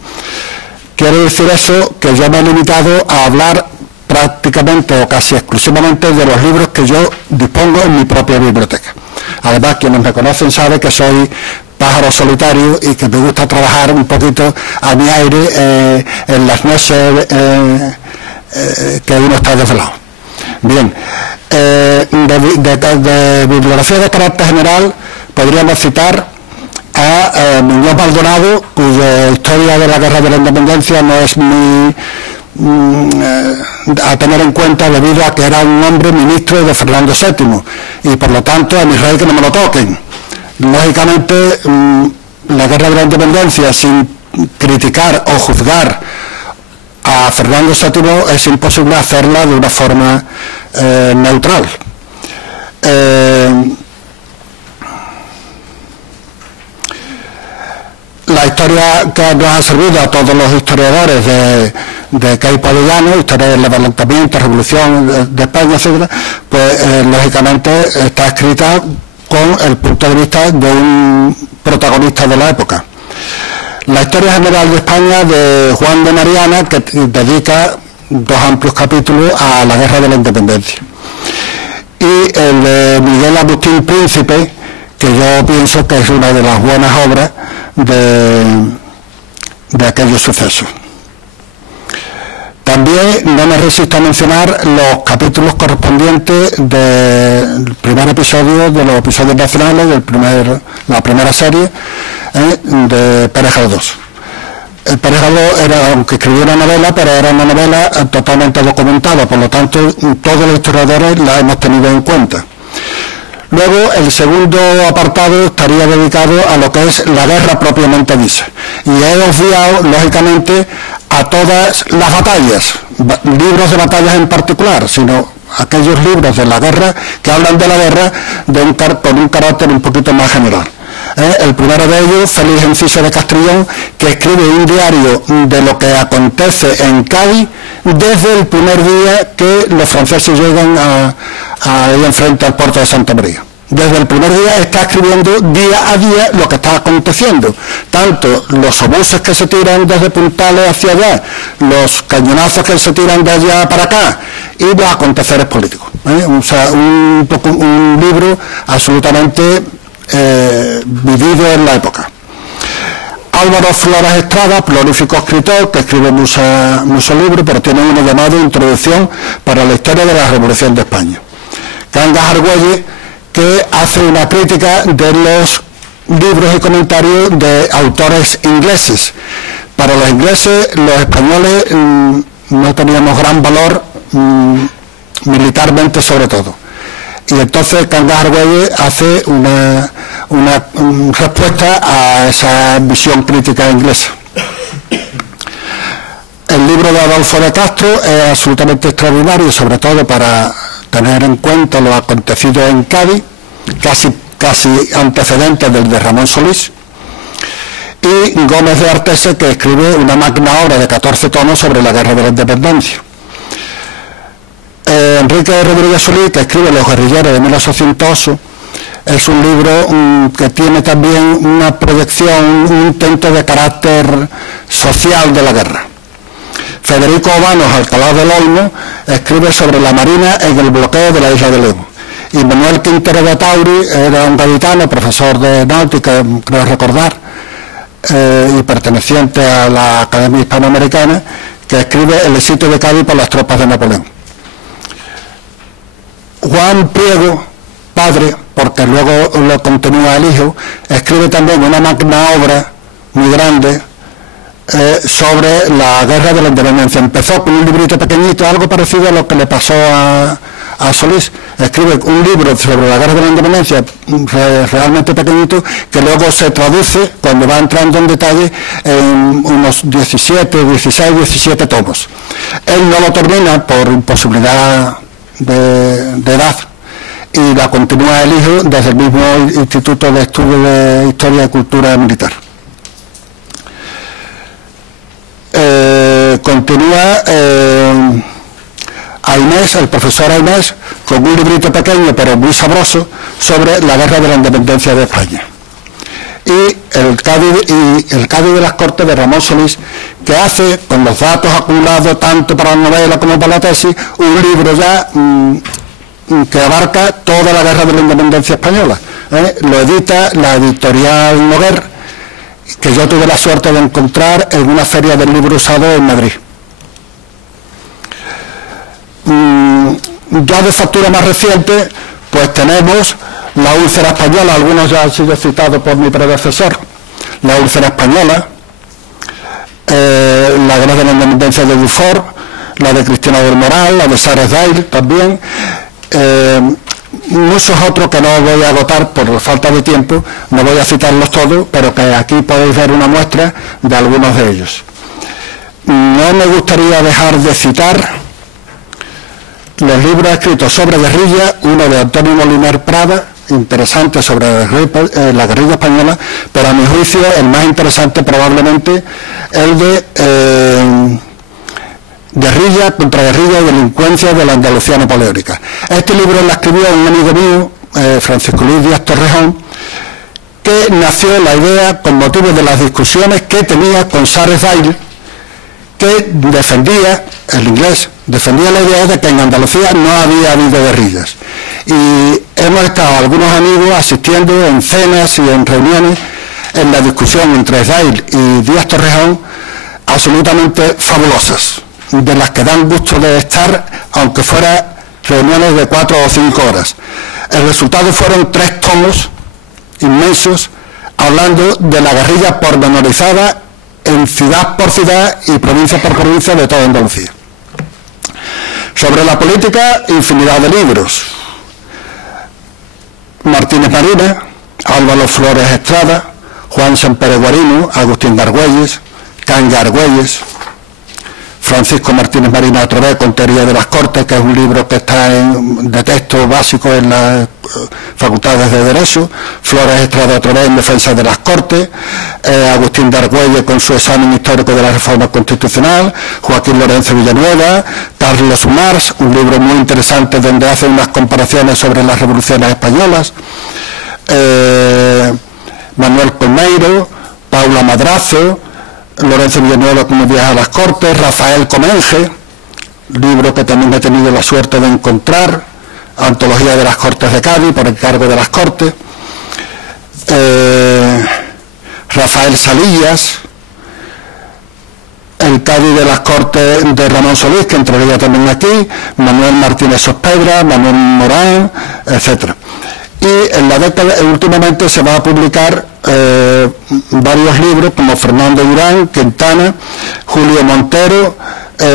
Quiere decir eso que yo me he limitado a hablar prácticamente o casi exclusivamente de los libros que yo dispongo en mi propia biblioteca. Además, quienes me conocen saben que soy pájaro solitario y que me gusta trabajar un poquito a mi aire en las noches que uno está desvelado. Bien, de bibliografía de carácter general podríamos citar a Muñoz Maldonado, cuya historia de la Guerra de la Independencia no es muy a tener en cuenta debido a que era un hombre ministro de Fernando VII y por lo tanto a mi rey que no me lo toquen. Lógicamente la Guerra de la Independencia sin criticar o juzgar a Fernando VII, es imposible hacerla de una forma neutral. La historia que nos ha servido a todos los historiadores de Queipo Avellano, historia del levantamiento, revolución de España, etcétera, pues lógicamente está escrita con el punto de vista de un protagonista de la época. La historia general de España de Juan de Mariana, que dedica 2 amplios capítulos a la Guerra de la Independencia. Y el de Miguel Agustín Príncipe, que yo pienso que es una de las buenas obras de aquellos sucesos. También no me resisto a mencionar los capítulos correspondientes del primer episodio, de los episodios nacionales, la primera serie de Pérez Galdós. Pérez Galdós era, aunque escribió una novela, pero era una novela totalmente documentada, por lo tanto todos los historiadores la hemos tenido en cuenta. Luego, el segundo apartado estaría dedicado a lo que es la guerra propiamente dicha. Y he obviado, lógicamente, a todas las batallas, libros de batallas en particular, sino aquellos libros de la guerra que hablan de la guerra con un carácter un poquito más general. El primero de ellos, Félix Enciso de Castrillón, que escribe un diario de lo que acontece en Cádiz desde el primer día que los franceses llegan ahí enfrente al puerto de Santa María. Desde el primer día está escribiendo día a día lo que está aconteciendo, tanto los obuses que se tiran desde Puntales hacia allá, los cañonazos que se tiran de allá para acá y los aconteceres políticos. O sea, un libro absolutamente vivido en la época. Álvaro Flores Estrada, prolífico escritor que escribe muchos libros, pero tiene uno llamado Introducción para la historia de la Revolución de España. Cangas Argüelles, que hace una crítica de los libros y comentarios de autores ingleses. Para los ingleses, los españoles no teníamos gran valor militarmente, sobre todo. Y entonces Cangas Argüelles hace una respuesta a esa visión crítica inglesa. El libro de Adolfo de Castro es absolutamente extraordinario, sobre todo para tener en cuenta lo acontecido en Cádiz, casi antecedentes del de Ramón Solís, y Gómez de Artese, que escribe una magna obra de 14 tomos sobre la Guerra de la Independencia. Enrique Rodríguez Solís, que escribe Los guerrilleros de 1808, es un libro que tiene también una proyección, un intento de carácter social de la guerra. Federico Obanos Alcalá del Olmo escribe sobre la Marina en el bloqueo de la isla de León. Y Manuel Quintero de Tauri era un gaditano, profesor de náutica, creo recordar, y perteneciente a la Academia Hispanoamericana, que escribe El éxito de Cádiz por las tropas de Napoleón. Juan Priego, padre, porque luego lo continúa el hijo, escribe también una magna obra muy grande sobre la Guerra de la Independencia. Empezó con un librito pequeñito, algo parecido a lo que le pasó a Solís. Escribe un libro sobre la Guerra de la Independencia realmente pequeñito, que luego se traduce, cuando va entrando en detalle, en unos 16, 17 tomos. Él no lo termina por imposibilidad de edad, y la continúa el hijo desde el mismo Instituto de Estudios de Historia y Cultura Militar. Continúa Ainés, el profesor Ainés, con un librito pequeño pero muy sabroso sobre la Guerra de la Independencia de España. Y el Cádiz de las Cortes de Ramón Solís, que hace, con los datos acumulados tanto para la novela como para la tesis, un libro ya que abarca toda la Guerra de la Independencia española. Lo edita la editorial Noguer, que yo tuve la suerte de encontrar en una feria del libro usado en Madrid. Ya de factura más reciente, pues tenemos la úlcera española, algunos ya han sido citados por mi predecesor, la úlcera española, la Guerra de la Independencia de Dufour, la de Cristina del Moral, la de Sarez Dail también, muchos otros que no voy a agotar por falta de tiempo, no voy a citarlos todos, pero que aquí podéis ver una muestra de algunos de ellos. No me gustaría dejar de citar los libros escritos sobre guerrilla, uno de Antonio Moliner Prada, interesante sobre la guerrilla española, pero a mi juicio el más interesante probablemente el de Guerrilla, contraguerrilla y delincuencia de la Andalucía napoleónica. Este libro lo escribió un amigo mío, Francisco Luis Díaz Torrejón, que nació la idea con motivo de las discusiones que tenía con Sarres Bail, que defendía, el inglés, defendía la idea de que en Andalucía no había habido guerrillas. Y hemos estado algunos amigos asistiendo en cenas y en reuniones en la discusión entre Bail y Díaz Torrejón, absolutamente fabulosas, de las que dan gusto de estar, aunque fuera reuniones de 4 o 5 horas. El resultado fueron 3 tomos inmensos, hablando de la guerrilla pormenorizada en ciudad por ciudad y provincia por provincia de toda Andalucía. Sobre la política, infinidad de libros. Martínez Marina, Álvaro Flores Estrada, Juan Sempere Guarino, Agustín de Argüelles, Canga Argüelles, Francisco Martínez Marina otra vez con Teoría de las Cortes, que es un libro que está de texto básico en las facultades de Derecho, Flores Estrada otra vez en Defensa de las Cortes, Agustín de Argüelles con su examen histórico de la reforma constitucional, Joaquín Lorenzo Villanueva, Carlos Mars, un libro muy interesante donde hace unas comparaciones sobre las revoluciones españolas, Manuel Colmeiro, Paula Madrazo, Lorenzo Villanueva como viaja a las Cortes, Rafael Comenge, libro que también he tenido la suerte de encontrar, Antología de las Cortes de Cádiz, por encargo de las Cortes, Rafael Salillas, El Cádiz de las Cortes de Ramón Solís, que entraría también aquí, Manuel Martínez Sospedra, Manuel Morán, etcétera. Y en la década, últimamente se va a publicar varios libros como Fernando Durán, Quintana, Julio Montero,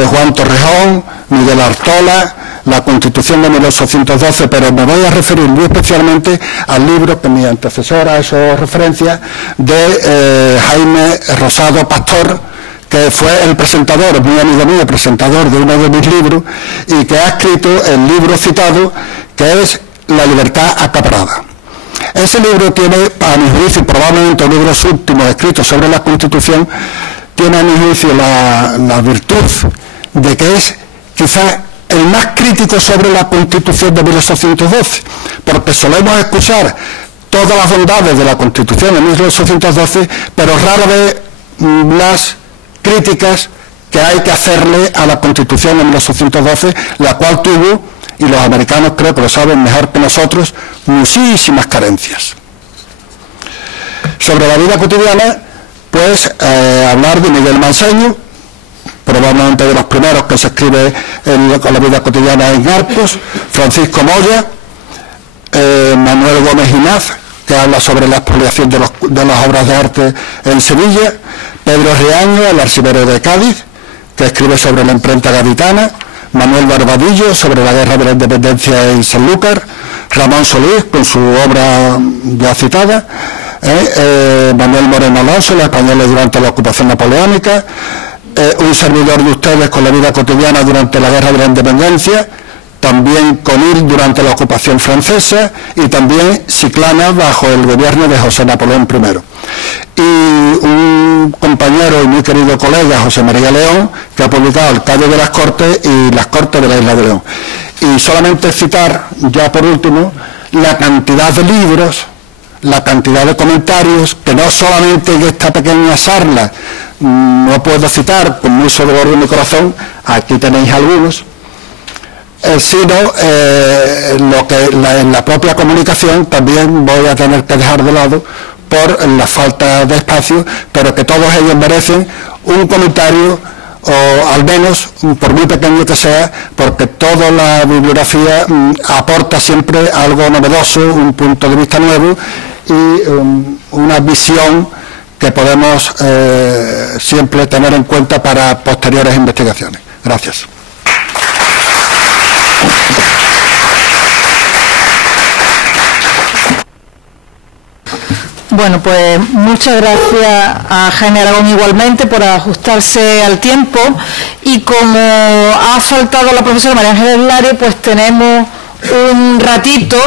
Juan Torrejón, Miguel Artola, la Constitución de 1812, pero me voy a referir muy especialmente al libro que mi antecesor ha hecho referencia de Jaime Rosado Pastor, que fue el presentador, muy amigo mío, presentador de uno de mis libros, y que ha escrito el libro citado, que es La libertad acaparada. Ese libro tiene, a mi juicio, probablemente los libros últimos escritos sobre la Constitución, tiene a mi juicio la virtud de que es quizás el más crítico sobre la Constitución de 1812, porque solemos escuchar todas las bondades de la Constitución de 1812, pero rara vez las críticas que hay que hacerle a la Constitución de 1812, la cual tuvo, y los americanos creo que lo saben mejor que nosotros, muchísimas carencias. Sobre la vida cotidiana, pues hablar de Miguel Manseño, probablemente de los primeros que se escribe con la vida cotidiana en Arcos, Francisco Moya, Manuel Gómez Ginaz, que habla sobre la expoliación de las obras de arte en Sevilla, Pedro Riaño, el archivero de Cádiz, que escribe sobre la imprenta gaditana, Manuel Barbadillo sobre la guerra de la independencia en Sanlúcar, Ramón Solís con su obra ya citada, Manuel Moreno Alonso, los españoles durante la ocupación napoleónica, un servidor de ustedes con la vida cotidiana durante la guerra de la independencia, también Conil durante la ocupación francesa y también Chiclana bajo el gobierno de José Napoleón I. Y un compañero y muy querido colega, José María León, que ha publicado El Cádiz de las Cortes y Las Cortes de la Isla de León. Y solamente citar, ya por último, la cantidad de libros, la cantidad de comentarios, que no solamente en esta pequeña charla no puedo citar con mucho dolor de mi corazón, aquí tenéis algunos, sino lo que en la propia comunicación también voy a tener que dejar de lado por la falta de espacio, pero que todos ellos merecen un comentario, o al menos, por muy pequeño que sea, porque toda la bibliografía aporta siempre algo novedoso, un punto de vista nuevo y una visión que podemos siempre tener en cuenta para posteriores investigaciones. Gracias. Bueno, pues muchas gracias a Jaime Aragón igualmente por ajustarse al tiempo, y como ha faltado la profesora María Ángeles Lari, pues tenemos un ratito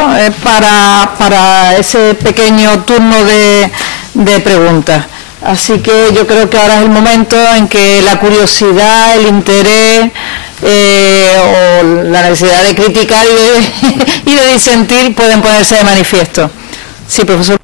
para ese pequeño turno de preguntas. Así que yo creo que ahora es el momento en que la curiosidad, el interés o la necesidad de criticar y de disentir pueden ponerse de manifiesto. Sí, profesor.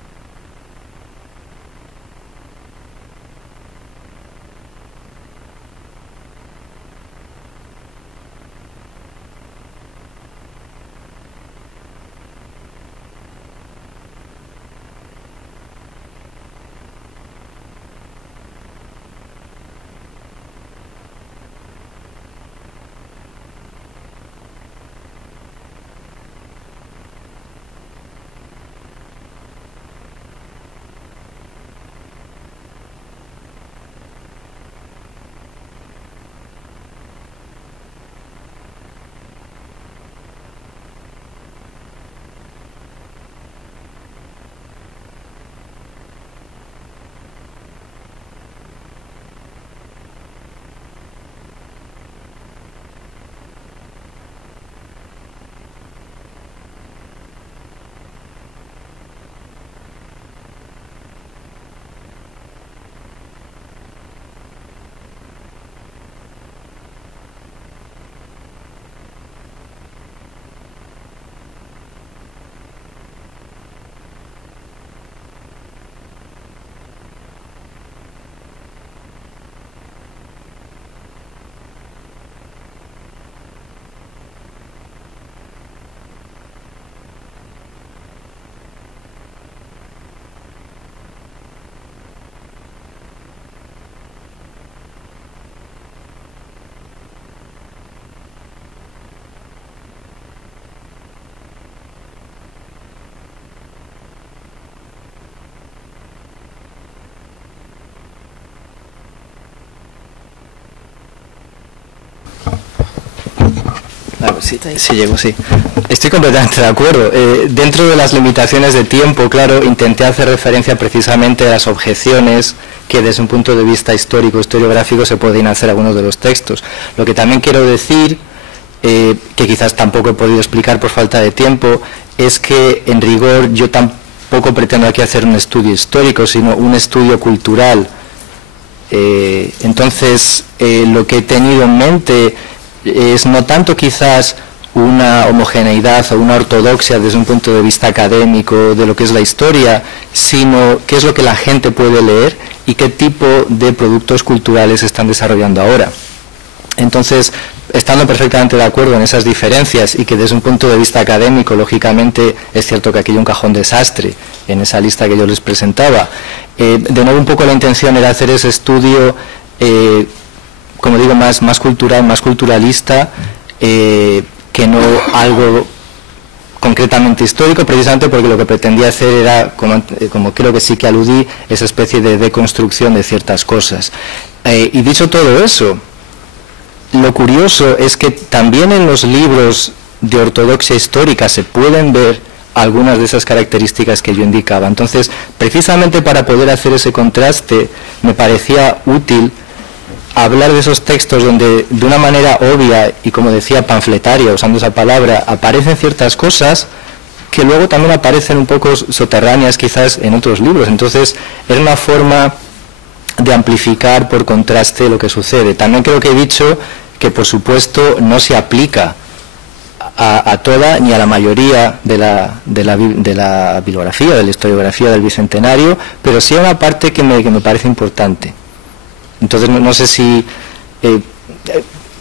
Sí, llego, sí. Estoy completamente de acuerdo. Dentro de las limitaciones de tiempo, claro, intenté hacer referencia precisamente a las objeciones que desde un punto de vista histórico, historiográfico, se pueden hacer a algunos de los textos. Lo que también quiero decir, que quizás tampoco he podido explicar por falta de tiempo, es que en rigor yo tampoco pretendo aquí hacer un estudio histórico, sino un estudio cultural. Entonces, lo que he tenido en mente es no tanto quizás una homogeneidad o una ortodoxia desde un punto de vista académico de lo que es la historia, sino qué es lo que la gente puede leer y qué tipo de productos culturales están desarrollando ahora. Entonces, estando perfectamente de acuerdo en esas diferencias y que desde un punto de vista académico, lógicamente, es cierto que aquí hay un cajón desastre en esa lista que yo les presentaba, de nuevo un poco la intención era hacer ese estudio, como digo, más cultural, más culturalista, que no algo concretamente histórico, precisamente porque lo que pretendía hacer era, como creo que sí que aludí, esa especie de deconstrucción de ciertas cosas. Y dicho todo eso, lo curioso es que también en los libros de ortodoxia histórica se pueden ver algunas de esas características que yo indicaba. Entonces, precisamente para poder hacer ese contraste, me parecía útil hablar de esos textos donde de una manera obvia y, como decía, panfletaria, usando esa palabra, aparecen ciertas cosas que luego también aparecen un poco soterráneas quizás en otros libros. Entonces, es una forma de amplificar por contraste lo que sucede. También creo que he dicho que, por supuesto, no se aplica a toda ni a la mayoría de la bibliografía, de la historiografía del Bicentenario, pero sí a una parte que me parece importante. Entonces, no sé si,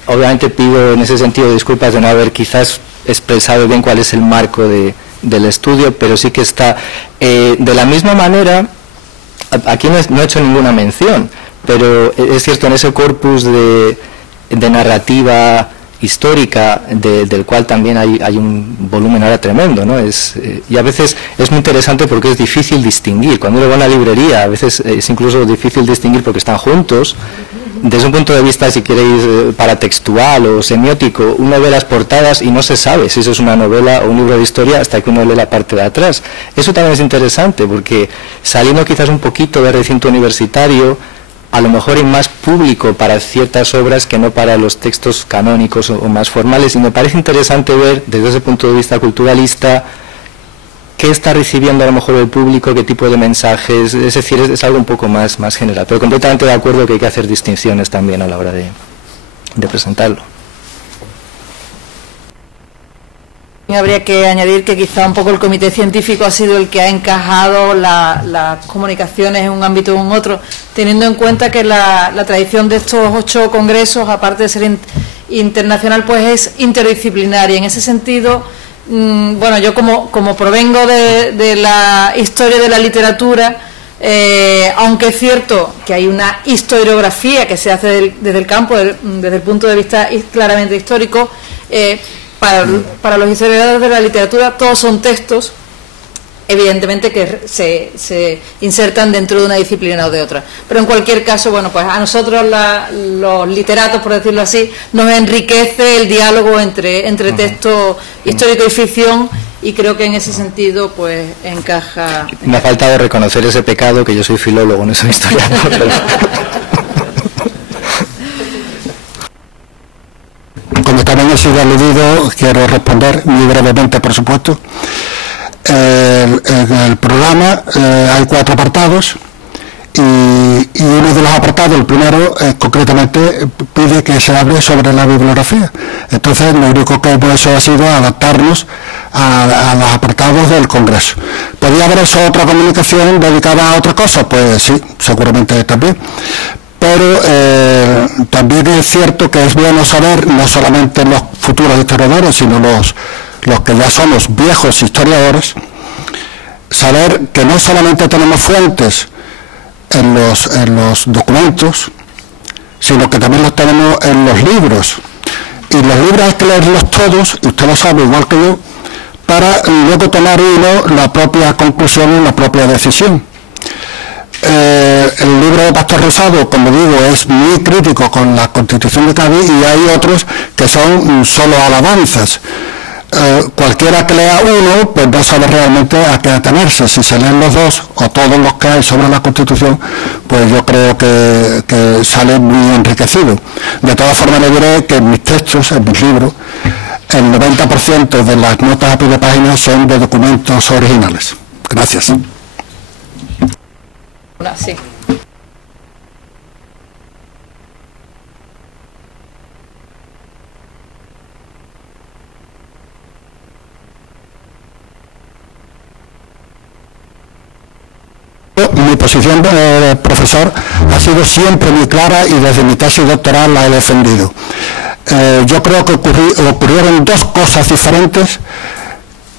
obviamente pido en ese sentido disculpas de no haber quizás expresado bien cuál es el marco del estudio, pero sí que está, de la misma manera, aquí no he hecho ninguna mención, pero es cierto, en ese corpus de narrativa histórica, del cual también hay un volumen ahora tremendo, ¿no? Y a veces es muy interesante porque es difícil distinguir. Cuando uno va a una librería, a veces es incluso difícil distinguir porque están juntos, desde un punto de vista, si queréis, paratextual o semiótico, uno ve las portadas y no se sabe si eso es una novela o un libro de historia hasta que uno lee la parte de atrás. Eso también es interesante, porque saliendo quizás un poquito del recinto universitario, a lo mejor hay más público para ciertas obras que no para los textos canónicos o más formales, y me parece interesante ver desde ese punto de vista culturalista qué está recibiendo a lo mejor el público, qué tipo de mensajes, es decir, es algo un poco más general, pero completamente de acuerdo que hay que hacer distinciones también a la hora de presentarlo. Habría que añadir que quizá un poco el comité científico ha sido el que ha encajado las comunicaciones en un ámbito o en otro, teniendo en cuenta que la tradición de estos 8 congresos, aparte de ser internacional, pues es interdisciplinaria. En ese sentido, bueno, yo como provengo de la historia de la literatura, aunque es cierto que hay una historiografía que se hace desde el campo, desde el punto de vista claramente histórico, para los historiadores de la literatura todos son textos, evidentemente, que se insertan dentro de una disciplina o de otra. Pero en cualquier caso, bueno, pues a nosotros los literatos, por decirlo así, nos enriquece el diálogo entre texto histórico y ficción, y creo que en ese sentido pues encaja. Me ha faltado reconocer ese pecado, que yo soy filólogo, no soy historiador. Como también he sido aludido, quiero responder muy brevemente, por supuesto. En el programa hay 4 apartados y uno de los apartados, el primero, concretamente pide que se hable sobre la bibliografía. Entonces lo único que hemos hecho ha sido adaptarnos a los apartados del Congreso. ¿Podría haber hecho otra comunicación dedicada a otra cosa? Pues sí, seguramente también. Pero también es cierto que es bueno saber, no solamente los futuros historiadores, sino los que ya somos viejos historiadores, saber que no solamente tenemos fuentes en los documentos, sino que también los tenemos en los libros. Y los libros hay que leerlos todos, y usted lo sabe igual que yo, para luego tomar uno la propia conclusión y la propia decisión. El libro de Pastor Rosado, como digo, es muy crítico con la Constitución de Cádiz, y hay otros que son solo alabanzas. Cualquiera que lea uno, pues no sabe realmente a qué atenerse. Si se leen los dos o todos los que hay sobre la Constitución, pues yo creo que sale muy enriquecido. De todas formas, le diré que en mis textos, en mis libros, el 90% de las notas a pie de página son de documentos originales. Gracias. Sí. Mi posición de profesor ha sido siempre muy clara, y desde mi tesis doctoral la he defendido. Yo creo que ocurrieron 2 cosas diferentes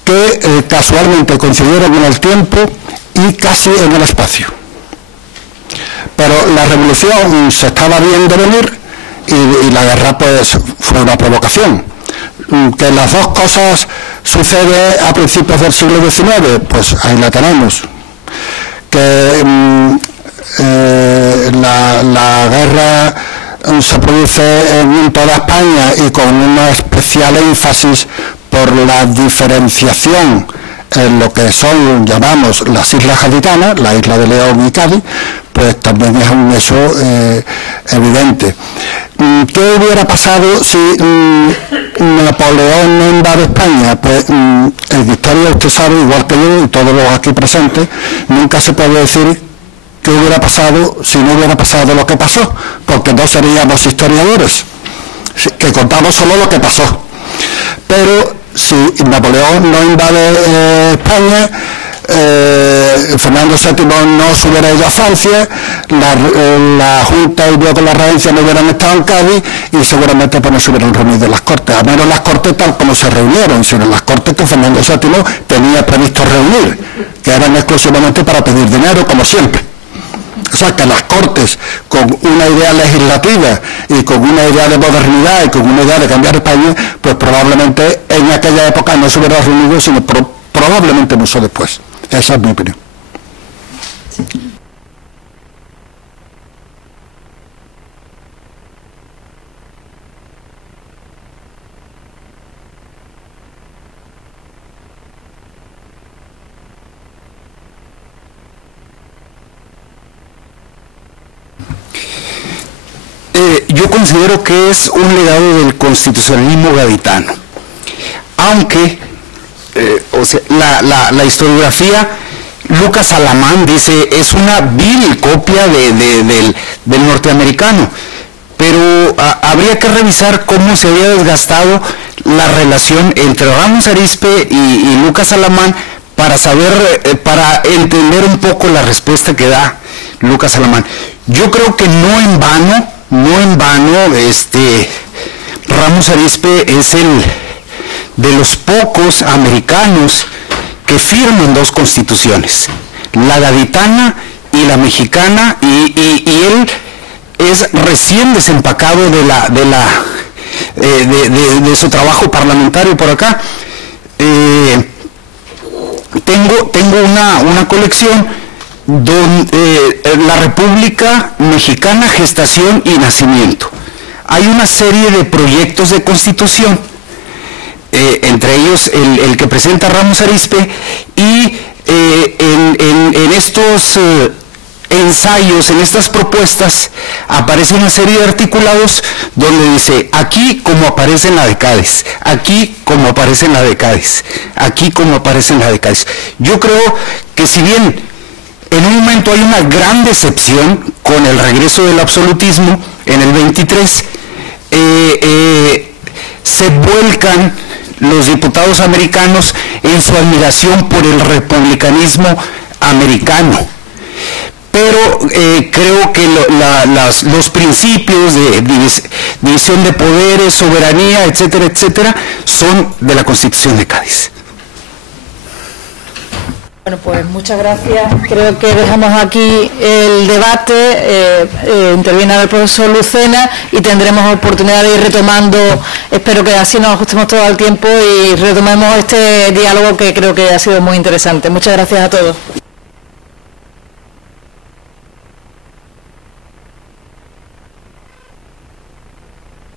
que casualmente coincidieron en el tiempo y casi en el espacio. Pero la revolución se estaba viendo venir, y la guerra pues fue una provocación. Que las 2 cosas suceden a principios del siglo XIX, pues ahí la tenemos. Que la guerra se produce en toda España, y con una especial énfasis por la diferenciación en lo que son, llamamos, las islas gaditanas, la isla de León y Cádiz, pues también es un hecho evidente. ¿Qué hubiera pasado si Napoleón no invade España? Pues en historia, usted sabe, igual que yo y todos los aquí presentes, nunca se puede decir qué hubiera pasado si no hubiera pasado lo que pasó, porque no seríamos historiadores, que contamos solo lo que pasó. Pero si Napoleón no invade España, Fernando VII no se hubiera ido a Francia, la Junta y luego la Regencia no hubieran estado en Cádiz, y seguramente pues no se hubieran reunido las Cortes, a menos las Cortes tal como se reunieron, sino las Cortes que Fernando VII tenía previsto reunir, que eran exclusivamente para pedir dinero, como siempre. O sea, que las Cortes, con una idea legislativa y con una idea de modernidad y con una idea de cambiar España, pues probablemente en aquella época no se hubiera reunido, sino probablemente mucho después. Esa es mi opinión. yo considero que es un legado del constitucionalismo gaditano, aunque o sea, la historiografía, Lucas Alamán dice, es una vil copia del norteamericano, pero habría que revisar cómo se había desgastado la relación entre Ramos Arizpe y Lucas Alamán para saber, para entender un poco la respuesta que da Lucas Alamán. Yo creo que no en vano, Ramos Arizpe es el de los pocos americanos que firman dos constituciones, la gaditana y la mexicana, y él es recién desempacado de su trabajo parlamentario por acá. Tengo una colección donde la República Mexicana, Gestación y Nacimiento. Hay una serie de proyectos de constitución, entre ellos el que presenta Ramos Arizpe, y en estos ensayos, en estas propuestas, aparece una serie de articulados donde dice, aquí como aparece en la de Cádiz, aquí como aparece en la de Cádiz, aquí como aparece en la de Cádiz. Yo creo que si bien en un momento hay una gran decepción con el regreso del absolutismo en el 23, se vuelcan los diputados americanos en su admiración por el republicanismo americano. Pero creo que los principios de división de poderes, soberanía, etcétera, etcétera, son de la Constitución de Cádiz. Bueno, pues muchas gracias. Creo que dejamos aquí el debate. Interviene el profesor Lucena y tendremos oportunidad de ir retomando. Espero que así nos ajustemos todo al tiempo y retomemos este diálogo que creo que ha sido muy interesante. Muchas gracias a todos.